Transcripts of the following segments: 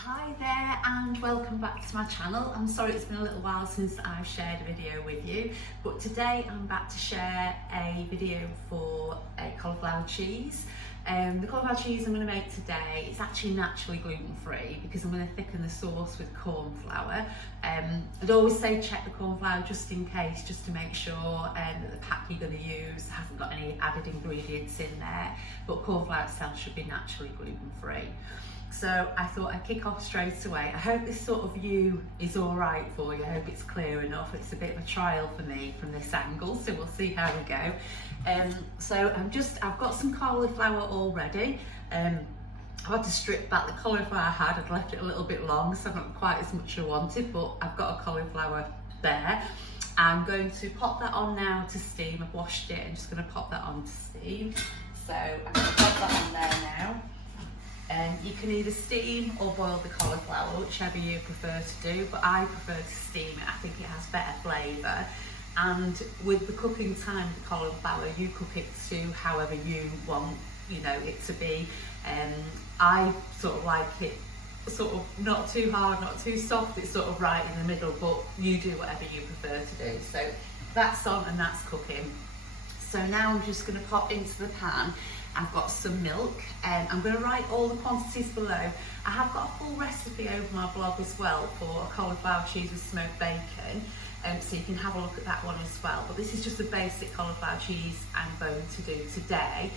Hi there and welcome back to my channel. I'm sorry it's been a little while since I've shared a video with you, but today I'm back to share a video for a cauliflower cheese. The cauliflower cheese I'm going to make today is actually naturally gluten-free because I'm going to thicken the sauce with cornflour. I'd always say check the cornflour just in case, just to make sure that the pack you're going to use hasn't got any added ingredients in there, but cornflour itself should be naturally gluten-free. So I thought I'd kick off straight away. I hope this sort of view is all right for you. I hope it's clear enough. It's a bit of a trial for me from this angle, so we'll see how we go. So I've got some cauliflower already. I had to strip back the cauliflower I had. I'd left it a little bit long, so not quite as much as I wanted, but I've got a cauliflower there. I'm going to pop that on now to steam. I've washed it. I'm just going to pop that on to steam. So I'm going to pop that on there now. You can either steam or boil the cauliflower, whichever you prefer to do, but I prefer to steam it. I think it has better flavour. And with the cooking time of the cauliflower, you cook it to however you want, it to be. I sort of like it sort of not too hard, not too soft, it's sort of right in the middle, but you do whatever you prefer to do. So that's on and that's cooking. So now I'm just going to pop into the pan. I've got some milk, and I'm going to write all the quantities below. I have got a full recipe over my blog as well for a cauliflower cheese with smoked bacon, so you can have a look at that one as well. But this is just a basic cauliflower cheese I'm going to do today.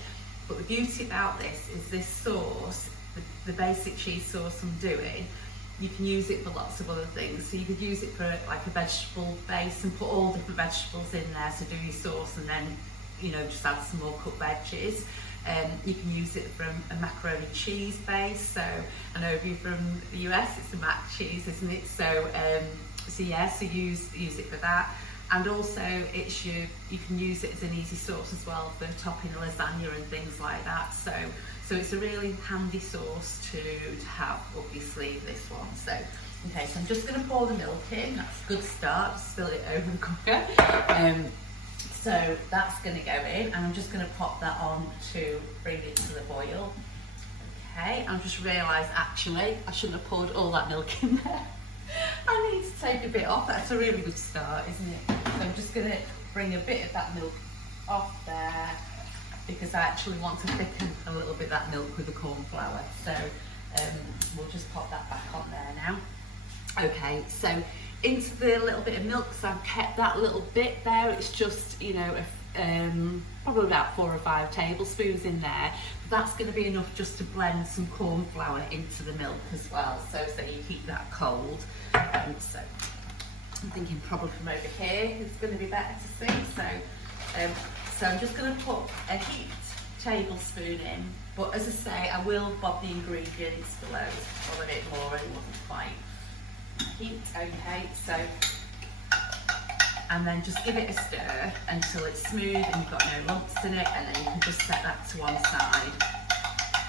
But the beauty about this is this sauce, the basic cheese sauce I'm doing, you can use it for lots of other things. So you could use it for like a vegetable base and put all different vegetables in there to do your sauce, and then just add some more cooked veggies. You can use it from a macaroni cheese base. So I know if you're from the US, it's a mac cheese, isn't it? So use it for that. And also you can use it as an easy sauce as well for topping lasagna and things like that. So it's a really handy sauce to have. Obviously this one. So I'm just going to pour the milk in. That's a good start. Just spill it over the cooker. So that's going to go in, and I'm just going to pop that on to bring it to the boil. Okay, I've just realised actually I shouldn't have poured all that milk in there. I need to take a bit off. That's a really good start, isn't it? So I'm just going to bring a bit of that milk off there because I actually want to thicken a little bit that milk with the cornflour. So we'll just pop that back on there now. Okay, so into the little bit of milk, so I've kept that little bit there. It's just, probably about 4 or 5 tablespoons in there. But that's going to be enough just to blend some cornflour into the milk as well. So you keep that cold. So I'm thinking probably from over here is going to be better to see. So I'm just going to put a heaped tablespoon in. But as I say, I will bob the ingredients below a bit more. It wasn't quite heaped. Okay, so and then just give it a stir until it's smooth and you've got no lumps in it, and then you can just set that to one side,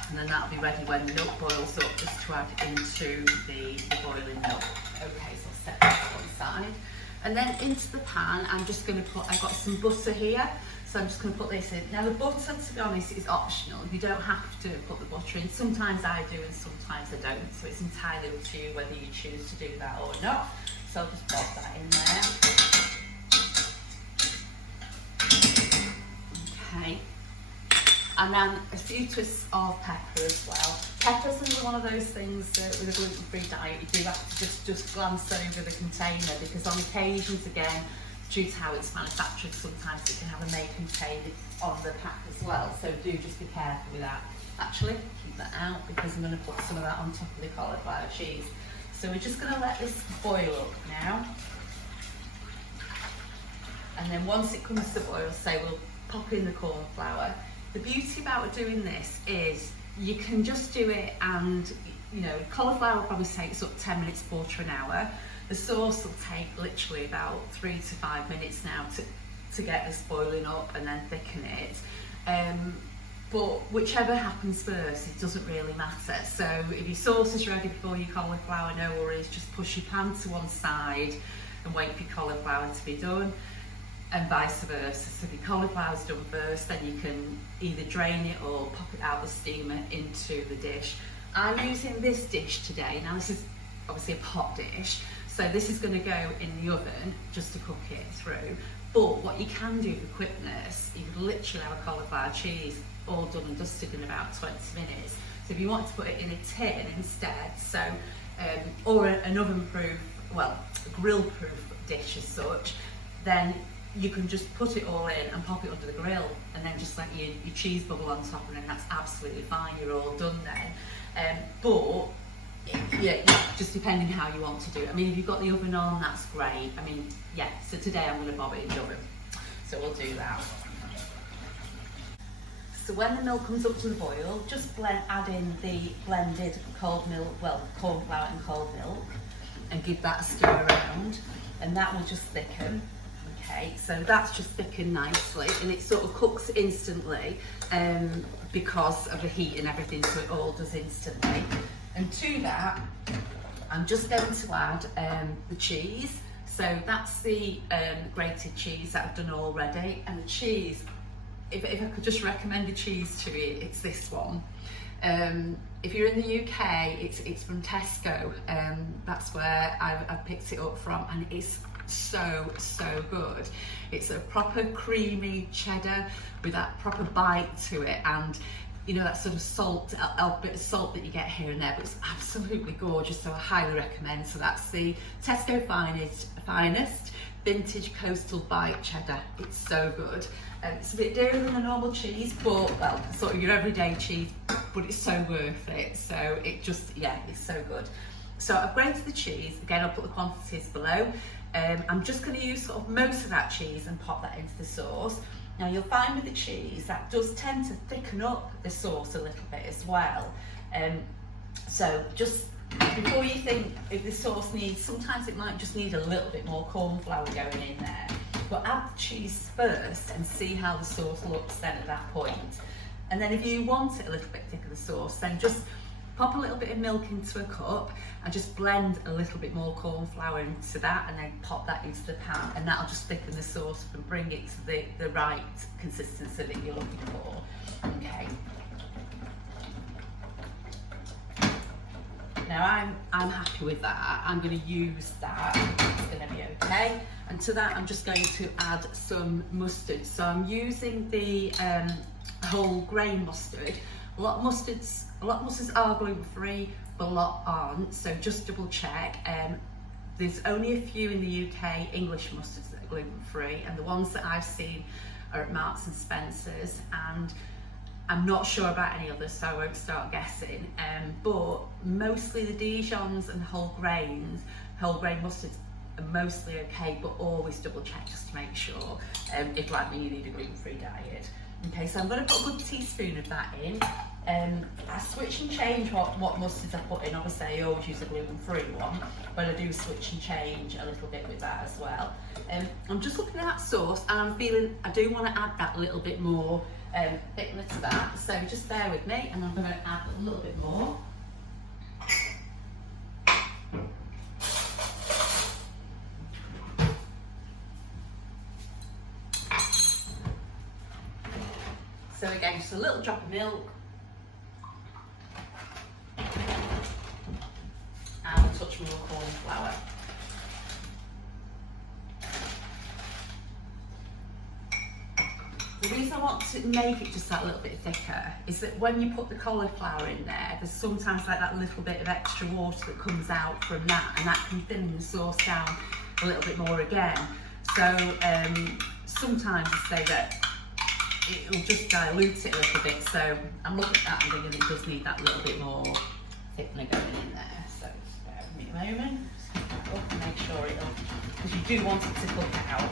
and then that'll be ready when the milk boils up, just to add into the boiling milk. Okay, so I'll set that to one side, and then into the pan I'm just going to put, I've got some butter here, so I'm just going to put this in. Now the butter, to be honest, is optional. You don't have to put the butter in. Sometimes I do and sometimes I don't, so it's entirely up to you whether you choose to do that or not. So I'll just pop that in there. Okay, and then a few twists of pepper as well. Pepper's another one of those things that with a gluten-free diet you do have to just glance over the container, because on occasions, again, due to how it's manufactured, sometimes it can have a may contain on the pack as well, so do just be careful with that. Actually, keep that out because I'm going to put some of that on top of the cauliflower cheese. So we're just going to let this boil up now, and then once it comes to boil, we'll pop in the cornflour. The beauty about doing this is you can just do it, and cauliflower probably takes up 10 minutes, quarter an hour. The sauce will take literally about 3 to 5 minutes now to get this boiling up and then thicken it. But whichever happens first, it doesn't really matter. So if your sauce is ready before your cauliflower, no worries, just push your pan to one side and wait for your cauliflower to be done, and vice versa. So if your cauliflower's done first, then you can either drain it or pop it out the steamer into the dish. I'm using this dish today. Now this is obviously a pot dish, so this is going to go in the oven just to cook it through. But what you can do for quickness, you could literally have a cauliflower cheese all done and dusted in about 20 minutes. So if you want to put it in a tin instead, so or an oven-proof, well, a grill-proof dish as such, then you can just put it all in and pop it under the grill, and then just let your cheese bubble on top, and then that's absolutely fine. You're all done then. But yeah, just depending how you want to do it. I mean, if you've got the oven on, that's great. I mean, yeah. So today I'm going to bob it in the oven, so we'll do that. So when the milk comes up to the boil, just add in the blended cold milk, well, cornflour and cold milk, and give that a stir around, and that will just thicken. Okay, so that's just thickened nicely, and it sort of cooks instantly because of the heat and everything, so it all does instantly. And to that, I'm just going to add the cheese. So that's the grated cheese that I've done already, and the cheese, if I could just recommend a cheese to you, it's this one. If you're in the UK, it's from Tesco. That's where I picked it up from, and it's so good. It's a proper creamy cheddar with that proper bite to it, and you know, that sort of salt, a bit of salt that you get here and there, but it's absolutely gorgeous, so I highly recommend. So that's the Tesco finest vintage coastal bite cheddar. It's so good. It's a bit dearer than a normal cheese, but well, sort of your everyday cheese, but it's so worth it. So it just, yeah, it's so good. So I've grated the cheese. Again, I'll put the quantities below. I'm just going to use sort of most of that cheese and pop that into the sauce. Now you'll find with the cheese that does tend to thicken up the sauce a little bit as well. So just before you think if the sauce needs, sometimes it might just need a little bit more cornflour going in there. But add the cheese first and see how the sauce looks then at that point. And then if you want it a little bit thicker, the sauce, then just pop a little bit of milk into a cup and just blend a little bit more cornflour into that, and then pop that into the pan, and that'll just thicken the sauce up and bring it to the right consistency that you're looking for. Okay. Now I'm happy with that. I'm going to use that. It's going to be okay. And to that, I'm just going to add some mustard. So I'm using the whole grain mustard. A lot of mustards are gluten-free, but a lot aren't, so just double check. There's only a few in the UK, English mustards, that are gluten-free, and the ones that I've seen are at Marks and Spencer's, and I'm not sure about any others, so I won't start guessing. But mostly the Dijons and the whole grain mustards are mostly okay, but always double check just to make sure if, like me, you need a gluten-free diet. Okay, so I'm going to put a good teaspoon of that in. I switch and change what mustards I put in. Obviously I always use a gluten-free one, but I do switch and change a little bit with that as well. I'm just looking at that sauce, and I'm feeling I do want to add that little bit more thickness to that, so just bear with me, and I'm going to add a little bit more. So again, just a little drop of milk and a touch more cornflour. The reason I want to make it just that little bit thicker is that when you put the cauliflower in there, there's sometimes like that little bit of extra water that comes out from that, and that can thin the sauce down a little bit more again. So sometimes I say that it'll just dilute it a little bit, so I'm looking at that and thinking it does need that little bit more thickener going in there. So just bear with me a moment, just pick that up and make sure it'll, because you do want it to cook out.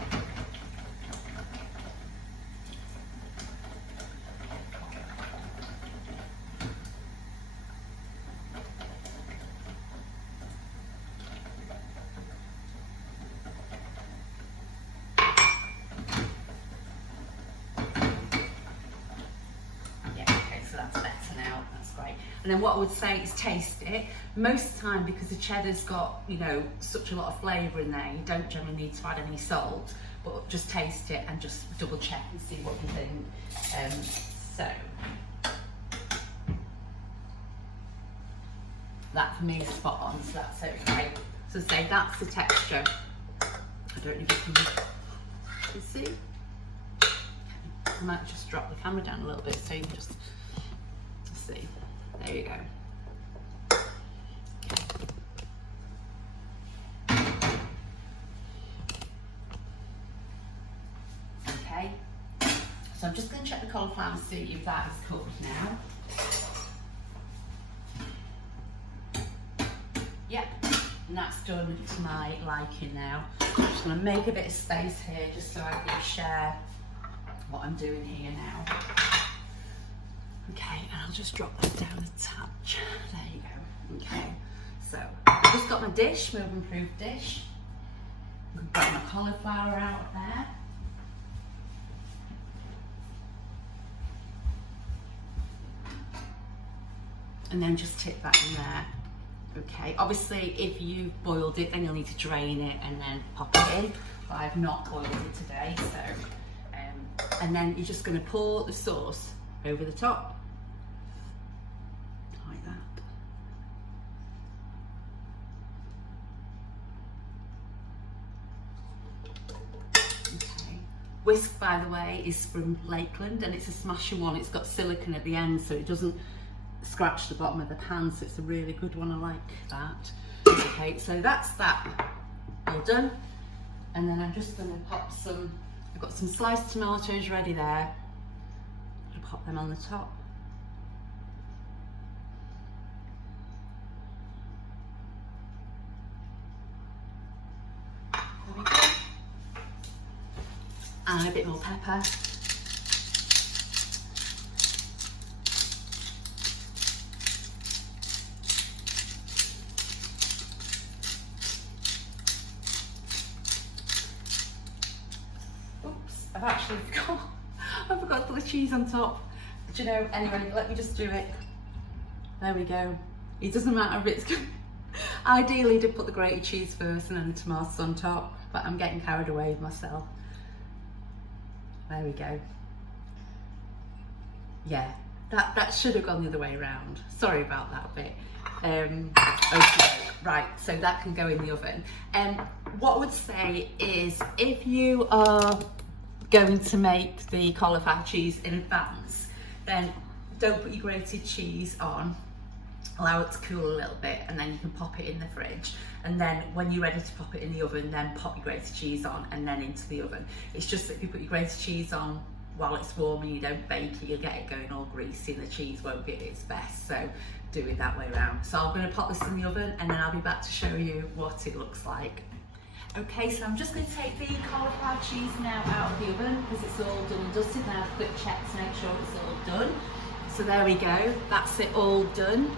And then what I would say is taste it. Most of the time, because the cheddar's got, you know, such a lot of flavour in there, you don't generally need to add any salt, but just taste it and just double check and see what you think. So that for me is spot on, so that's okay. So say that's the texture. I don't know if you can see. I might just drop the camera down a little bit so you can just see. There you go. Okay. So I'm just going to check the cauliflower and see if that is cooked now. Yep, and that's done to my liking now. I'm just going to make a bit of space here just so I can share what I'm doing here now. Okay, and I'll just drop that down a touch. There you go. Okay, so I've just got my dish, my oven-proof dish. I've got my cauliflower out there. And then just tip that in there. Okay, obviously if you boiled it then you'll need to drain it and then pop it in, but I've not boiled it today, so and then you're just going to pour the sauce over the top like that. Okay. Whisk, by the way, is from Lakeland and it's a smasher one. It's got silicone at the end so it doesn't scratch the bottom of the pan, so it's a really good one. I like that. Okay, so that's that all done, and then I'm just going to pop some, I've got some sliced tomatoes ready there. I'll pop them on the top. There we go. And a bit more pepper. I've actually I forgot to put the cheese on top. Do you know, anyway, let me just do it. There we go. It doesn't matter if it's ideally to put the grated cheese first and then the tomatoes on top, but I'm getting carried away with myself. There we go. Yeah, that should have gone the other way around. Sorry about that bit. Okay, right, so that can go in the oven. What I would say is if you are going to make the cauliflower cheese in advance, then don't put your grated cheese on, allow it to cool a little bit, and then you can pop it in the fridge, and then when you're ready to pop it in the oven, then pop your grated cheese on and then into the oven. It's just that if you put your grated cheese on while it's warm and you don't bake it, you'll get it going all greasy and the cheese won't be at its best, so do it that way around. So I'm going to pop this in the oven and then I'll be back to show you what it looks like. Okay, so I'm just going to take the cauliflower cheese now out of the oven because it's all done and dusted. Now a quick check to make sure it's all done. So there we go, that's it all done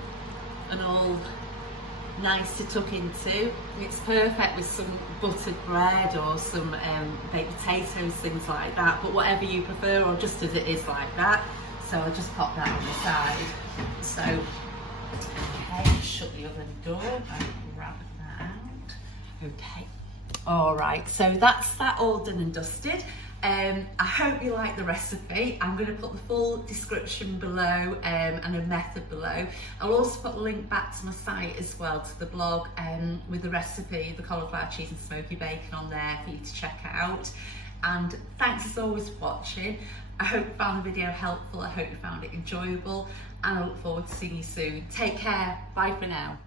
and all nice to tuck into. It's perfect with some buttered bread or some baked potatoes, things like that, but whatever you prefer, or just as it is like that. So I'll just pop that on the side. So, okay, shut the oven door and grab that out. Okay. All right, so that's that all done and dusted. I hope you like the recipe. I'm going to put the full description below and a method below. I'll also put a link back to my site as well, to the blog with the recipe, the cauliflower cheese and smoky bacon on there for you to check out. And thanks as always for watching. I hope you found the video helpful. I hope you found it enjoyable, and I look forward to seeing you soon. Take care. Bye for now.